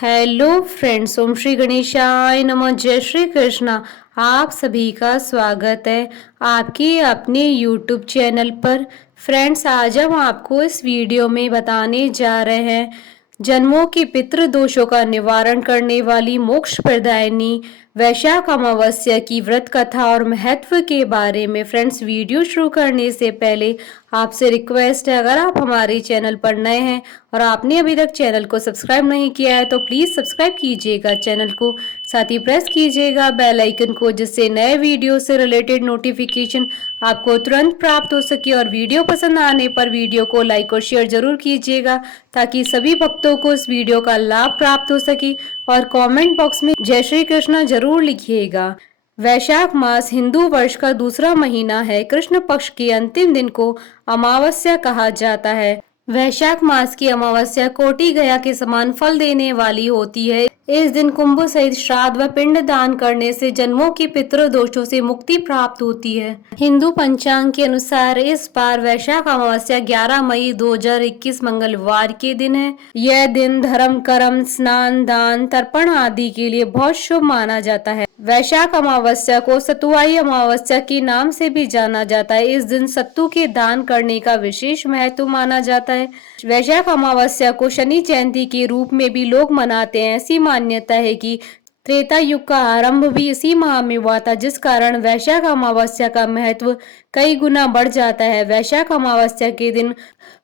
Hello friends, ओम श्री गणेशाय नमः। जय श्री कृष्णा। आप सभी का स्वागत है आपके अपने यूट्यूब चैनल पर। फ्रेंड्स, आज हम आपको इस वीडियो में बताने जा रहे हैं जन्मों के पितृ दोषों का निवारण करने वाली मोक्ष प्रदायिनी वैशाख अमावस्या की व्रत कथा और महत्व के बारे में। फ्रेंड्स, वीडियो शुरू करने से पहले आपसे रिक्वेस्ट है, अगर आप हमारे चैनल पर नए हैं और आपने अभी तक चैनल को सब्सक्राइब नहीं किया है तो प्लीज़ सब्सक्राइब कीजिएगा चैनल को, साथ ही प्रेस कीजिएगा बेल आइकन को, जिससे नए वीडियो से रिलेटेड नोटिफिकेशन आपको तुरंत प्राप्त हो सके। और वीडियो पसंद आने पर वीडियो को लाइक और शेयर जरूर कीजिएगा ताकि सभी भक्तों को इस वीडियो का लाभ प्राप्त हो सके। और कमेंट बॉक्स में जय श्री कृष्णा जरूर लिखिएगा। वैशाख मास हिंदू वर्ष का दूसरा महीना है। कृष्ण पक्ष के अंतिम दिन को अमावस्या कहा जाता है। वैशाख मास की अमावस्या कोटि गया के समान फल देने वाली होती है। इस दिन कुंभ सहित श्राद्ध व पिंड दान करने से जन्मों की पितृ दोषों से मुक्ति प्राप्त होती है। हिंदू पंचांग के अनुसार इस बार वैशाख अमावस्या 11 मई 2021 मंगलवार के दिन है। यह दिन धर्म, कर्म, स्नान, दान, तर्पण आदि के लिए बहुत शुभ माना जाता है। वैशाख अमावस्या को सतुआई अमावस्या के नाम से भी जाना जाता है। इस दिन सत्तू के दान करने का विशेष महत्व माना जाता है। वैशाख अमावस्या को शनि जयंती के रूप में भी लोग मनाते हैं। ऐसी मान्यता है कि त्रेता युग का आरंभ भी इसी माह में हुआ था, जिस कारण वैशाख अमावस्या का महत्व कई गुना बढ़ जाता है। वैशाख अमावस्या के दिन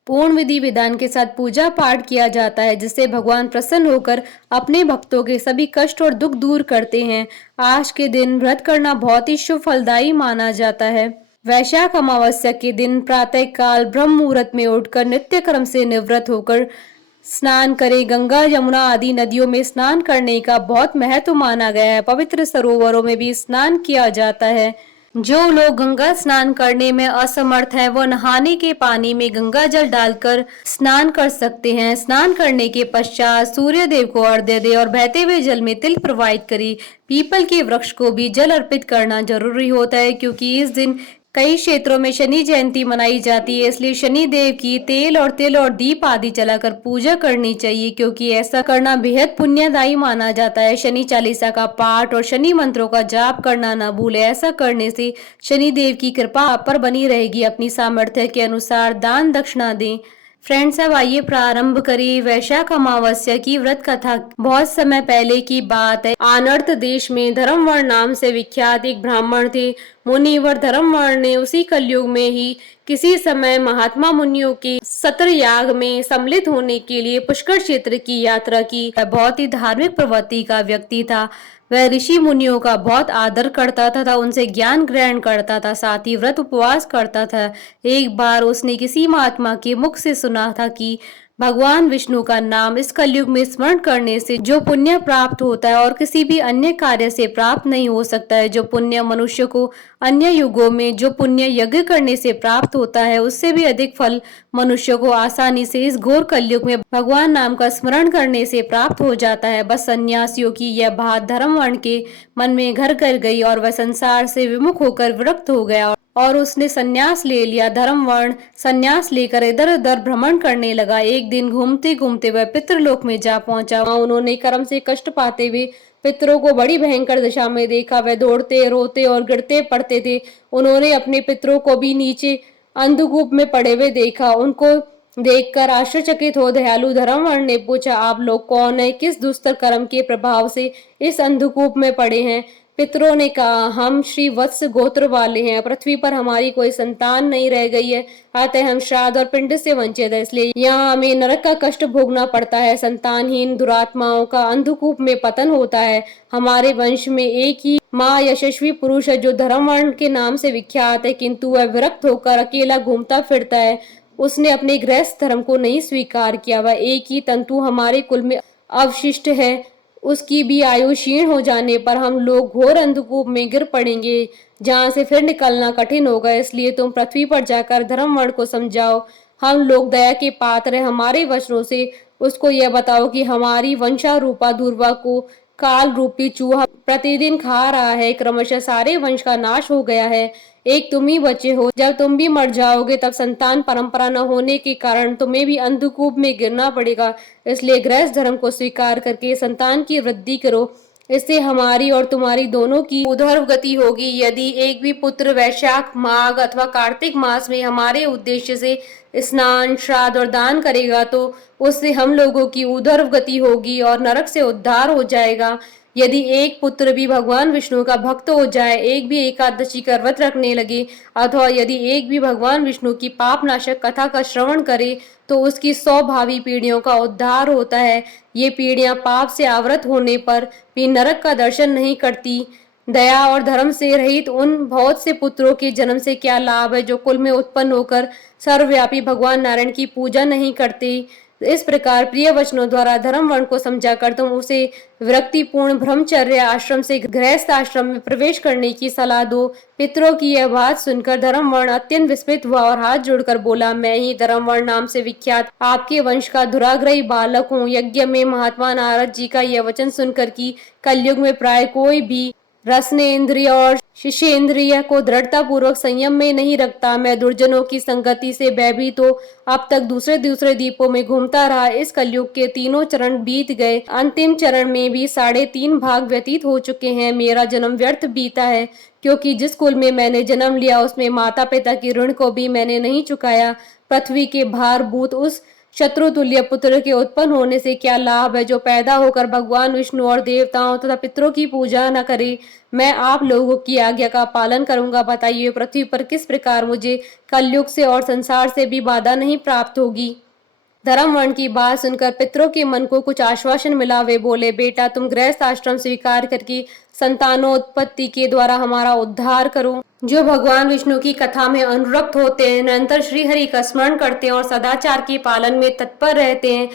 पूर्ण विधि विधान के साथ पूजा पाठ किया जाता है, जिससे भगवान प्रसन्न होकर अपने भक्तों के सभी कष्ट और दुख दूर करते हैं। आज के दिन व्रत करना बहुत ही शुभ फलदायी माना जाता है। वैशाख अमावस्या के दिन प्रातः काल ब्रह्म मुहूर्त में उठकर नित्य कर्म से निवृत्त होकर स्नान करें। गंगा, यमुना आदि नदियों में स्नान करने का बहुत महत्व माना गया है। पवित्र सरोवरों में भी स्नान किया जाता है। जो लोग गंगा स्नान करने में असमर्थ हैं, वो नहाने के पानी में गंगा जल डालकर स्नान कर सकते हैं। स्नान करने के पश्चात सूर्य देव को अर्घ्य दे और बहते हुए जल में तिल प्रवाहित करें। पीपल के वृक्ष को भी जल अर्पित करना जरूरी होता है, क्योंकि इस दिन कई क्षेत्रों में शनि जयंती मनाई जाती है। इसलिए शनि देव की तेल और तिल और दीप आदि जलाकर पूजा करनी चाहिए, क्योंकि ऐसा करना बेहद पुण्यदायी माना जाता है। शनि चालीसा का पाठ और शनि मंत्रों का जाप करना न भूले। ऐसा करने से शनि देव की कृपा आप पर बनी रहेगी। अपनी सामर्थ्य के अनुसार दान दक्षिणा दें। फ्रेंड्स, अब आइए प्रारंभ करिए वैशाख अमावस्या की व्रत कथा। बहुत समय पहले की बात है। आनर्त देश में धर्मवर्ण नाम से विख्यात एक ब्राह्मण थे। मुनिवर धर्मवर्ण ने उसी कलयुग में ही किसी समय महात्मा मुनियों के सत्र याग में सम्मिलित होने के लिए पुष्कर क्षेत्र की यात्रा की। वह बहुत ही धार्मिक प्रवृत्ति का व्यक्ति था। वह ऋषि मुनियों का बहुत आदर करता था, उनसे ज्ञान ग्रहण करता था, साथ ही व्रत उपवास करता था। एक बार उसने किसी महात्मा के मुख से सुना था कि भगवान विष्णु का नाम इस कलयुग में स्मरण करने से जो पुण्य प्राप्त होता है और किसी भी अन्य कार्य से प्राप्त नहीं हो सकता है। जो पुण्य मनुष्य को अन्य युगों में जो पुण्य यज्ञ करने से प्राप्त होता है, उससे भी अधिक फल मनुष्य को आसानी से इस घोर कलयुग में भगवान नाम का स्मरण करने से प्राप्त हो जाता है। बस सन्यासियों की यह बात धर्मवर्ण के मन में घर कर गई और वह संसार से विमुख होकर विरक्त हो गया और उसने सन्यास ले लिया। धर्मवर्ण सन्यास लेकर इधर उधर भ्रमण करने लगा। एक दिन घूमते घूमते वह पितृलोक में जा पहुंचा। वहां उन्होंने कर्म से कष्ट पाते हुए पितरों को बड़ी भयंकर दशा में देखा। वह दौड़ते, रोते और गिरते पड़ते थे। उन्होंने अपने पितरों को भी नीचे अंधकूप में पड़े हुए देखा। उनको देखकर आश्चर्यचकित हो दयालु धर्मवर्ण ने पूछा, आप लोग कौन है? किस दुष्तर कर्म के प्रभाव से इस अंधकूप में पड़े हैं? पितरों ने कहा, हम श्री वत्स गोत्र वाले हैं। पृथ्वी पर हमारी कोई संतान नहीं रह गई है, अतः हम श्राद्ध और पिंड से वंचित है, इसलिए यहाँ हमें नरक का कष्ट भोगना पड़ता है। संतानहीन दुरात्माओं का अंधकूप में पतन होता है। हमारे वंश में एक ही माँ यशस्वी पुरुष है जो धर्मवर्ण के नाम से विख्यात है, किंतु वह विरक्त होकर अकेला घूमता फिरता है। उसने अपने गृहस्थ धर्म को नहीं स्वीकार किया। वह एक ही तंतु हमारे कुल में अवशिष्ट है। उसकी भी आयु क्षीण हो जाने पर हम लोग घोर अंधकूप में गिर पड़ेंगे, जहाँ से फिर निकलना कठिन होगा। इसलिए तुम पृथ्वी पर जाकर धर्मवर्ण को समझाओ। हम लोग दया के पात्र हैं। हमारे वचनों से उसको यह बताओ कि हमारी वंशारूपा दूर्वा को काल रूपी चूहा प्रतिदिन खा रहा है। क्रमशः सारे वंश का नाश हो गया है। एक तुम ही बचे हो। जब तुम भी मर जाओगे तब संतान परंपरा न होने के कारण तुम्हें भी अंधकूप में गिरना पड़ेगा। इसलिए गृहस्थ धर्म को स्वीकार करके संतान की वृद्धि करो। इससे हमारी और तुम्हारी दोनों की ऊर्ध्व गति होगी। यदि एक भी पुत्र वैशाख, माघ अथवा कार्तिक मास में हमारे उद्देश्य से स्नान, श्राद्ध और दान करेगा तो उससे हम लोगों की ऊर्ध्व गति होगी और नरक से उद्धार हो जाएगा। यदि एक पुत्र भी भगवान विष्णु का भक्त हो जाए, एक भी एकादशी का व्रत रखने लगे अथवा यदि एक भी भगवान विष्णु की पाप नाशक कथा का श्रवण करे तो उसकी 100 भावी पीढ़ियों का उद्धार होता है। ये पीढ़ियां पाप से आवृत होने पर भी नरक का दर्शन नहीं करती। दया और धर्म से रहित उन बहुत से पुत्रों के जन्म से क्या लाभ है जो कुल में उत्पन्न होकर सर्वव्यापी भगवान नारायण की पूजा नहीं करते। इस प्रकार प्रिय वचनों द्वारा धर्म वर्ण को समझाकर तुम उसे विरक्तिपूर्ण ब्रह्मचर्य आश्रम से गृहस्थ आश्रम में प्रवेश करने की सलाह दो। पितरों की यह बात सुनकर धर्म वर्ण अत्यंत विस्मित हुआ और हाथ जोड़कर बोला, मैं ही धर्म वर्ण नाम से विख्यात आपके वंश का दुराग्रही बालक हूँ। यज्ञ में महात्मा नारद जी का यह वचन सुनकर कि कलयुग में प्राय कोई भी रसनेन्द्रिय और शिशेन्द्रिय को दृढ़ता पूर्वक संयम में नहीं रखता, मैं दुर्जनों की संगति से भयभीत हो अब तक दूसरे दूसरे द्वीपों में घूमता रहा। इस कलयुग के तीनों चरण बीत गए, अंतिम चरण में भी 3.5 भाग व्यतीत हो चुके हैं। मेरा जन्म व्यर्थ बीता है, क्योंकि जिस कुल में मैंने जन्म लिया उसमें माता पिता की ऋण को भी मैंने नहीं चुकाया। पृथ्वी के भारभूत उस शत्रुतुल्य पुत्र के उत्पन्न होने से क्या लाभ है जो पैदा होकर भगवान विष्णु और देवताओं तथा पितरों की पूजा न करे। मैं आप लोगों की आज्ञा का पालन करूंगा। बताइए पृथ्वी पर किस प्रकार मुझे कलयुग से और संसार से भी बाधा नहीं प्राप्त होगी। धर्म वर्ण की बात सुनकर पितरों के मन को कुछ आश्वासन मिला। वे बोले, बेटा तुम गृहस्थ आश्रम स्वीकार करके संतानोत्पत्ति के द्वारा हमारा उद्धार करो। जो भगवान विष्णु की कथा में अनुरक्त होते हैं, निरंतर श्रीहरि का स्मरण करते हैं और सदाचार के पालन में तत्पर रहते हैं,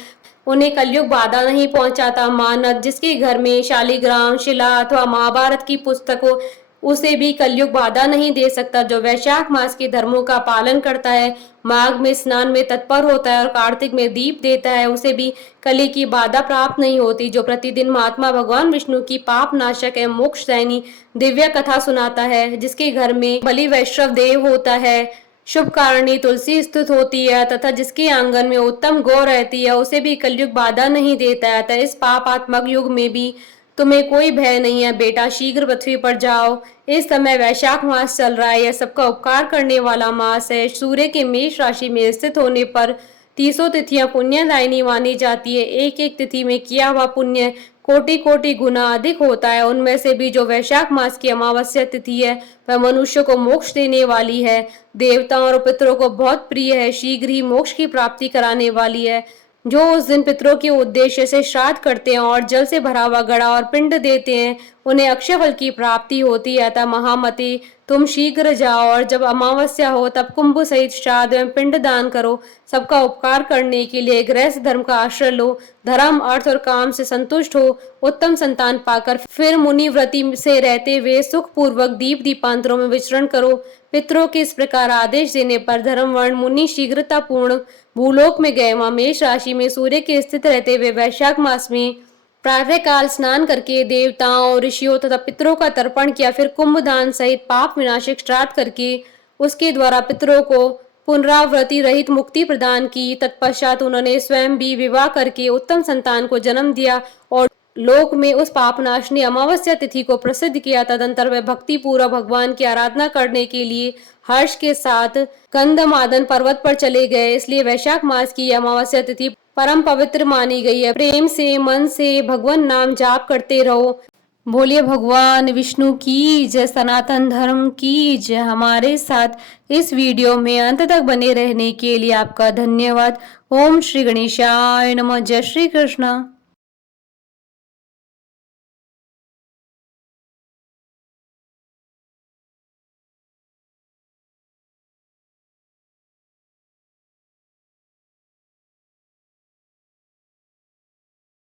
उन्हें कलयुग बाधा नहीं पहुंचाता। मानव जिसके घर में शालिग्राम शिला अथवा महाभारत की पुस्तक हो उसे भी कलयुग बाधा नहीं दे सकता। जो वैशाख मास के धर्मों का पालन करता है, माघ में स्नान में तत्पर होता है और कार्तिक में दीप देता है, उसे भी कली की बाधा प्राप्त नहीं होती। जो प्रतिदिन महात्मा भगवान विष्णु की पाप नाशक एवं मोक्ष दायिनी दिव्य कथा सुनाता है, जिसके घर में बलि वैष्णव देव होता है, शुभ कारणी तुलसी स्थित होती है तथा जिसके आंगन में उत्तम गौ रहती है, उसे भी कलयुग बाधा नहीं देता है। इस पापात्मक युग में भी तुम्हें कोई भय नहीं है। बेटा शीघ्र पृथ्वी पर जाओ। इस समय वैशाख मास चल रहा है, यह सबका उपकार करने वाला मास है। सूर्य के मेष राशि में स्थित होने पर 30 तिथियां पुण्यदायिनी मानी जाती है। एक एक तिथि में किया हुआ पुण्य कोटि कोटि गुना अधिक होता है। उनमें से भी जो वैशाख मास की अमावस्या तिथि है वह मनुष्य को मोक्ष देने वाली है, देवताओं और पितरों को बहुत प्रिय है, शीघ्र ही मोक्ष की प्राप्ति कराने वाली है। जो उस दिन पितरों के उद्देश्य से श्राद्ध करते हैं और जल से भरा हुआ घड़ा और पिंड देते हैं, उन्हें अक्षय फल की प्राप्ति होती है। अतः महामते तुम शीघ्र जाओ और जब अमावस्या हो तब कुंभ सहित श्राद्ध एवं पिंड दान करो। सबका उपकार करने के लिए गृहस्थ धर्म का आश्रय लो। धर्म अर्थ और काम से संतुष्ट हो, उत्तम संतान पाकर फिर मुनि व्रति से रहते हुए सुख पूर्वक दीप दीपांतरों में विचरण करो। पितरों के इस प्रकार आदेश देने पर धर्म वर्ण मुनि शीघ्रता पूर्ण भूलोक में गए। वहां मेष राशि में सूर्य के स्थित रहते हुए वैशाख मास में प्रातः काल स्नान करके देवताओं ऋषियों तथा पितरों का तर्पण किया। फिर कुंभ दान सहित पाप विनाशक श्राद्ध करके उसके द्वारा पितरों को पुनरावृत्ति रहित मुक्ति प्रदान की। तत्पश्चात उन्होंने स्वयं भी विवाह करके उत्तम संतान को जन्म दिया और लोक में उस पापनाशनी अमावस्या तिथि को प्रसिद्ध किया। तदंतर वे भक्ति पूर्वक भगवान की आराधना करने के लिए हर्ष के साथ गंधमादन पर्वत पर चले गए। इसलिए वैशाख मास की अमावस्या तिथि परम पवित्र मानी गई है। प्रेम से मन से भगवान नाम जाप करते रहो। बोलिए भगवान विष्णु की जय, सनातन धर्म की जय। हमारे साथ इस वीडियो में अंत तक बने रहने के लिए आपका धन्यवाद। ओम श्री गणेशाय नमः। जय श्री कृष्ण।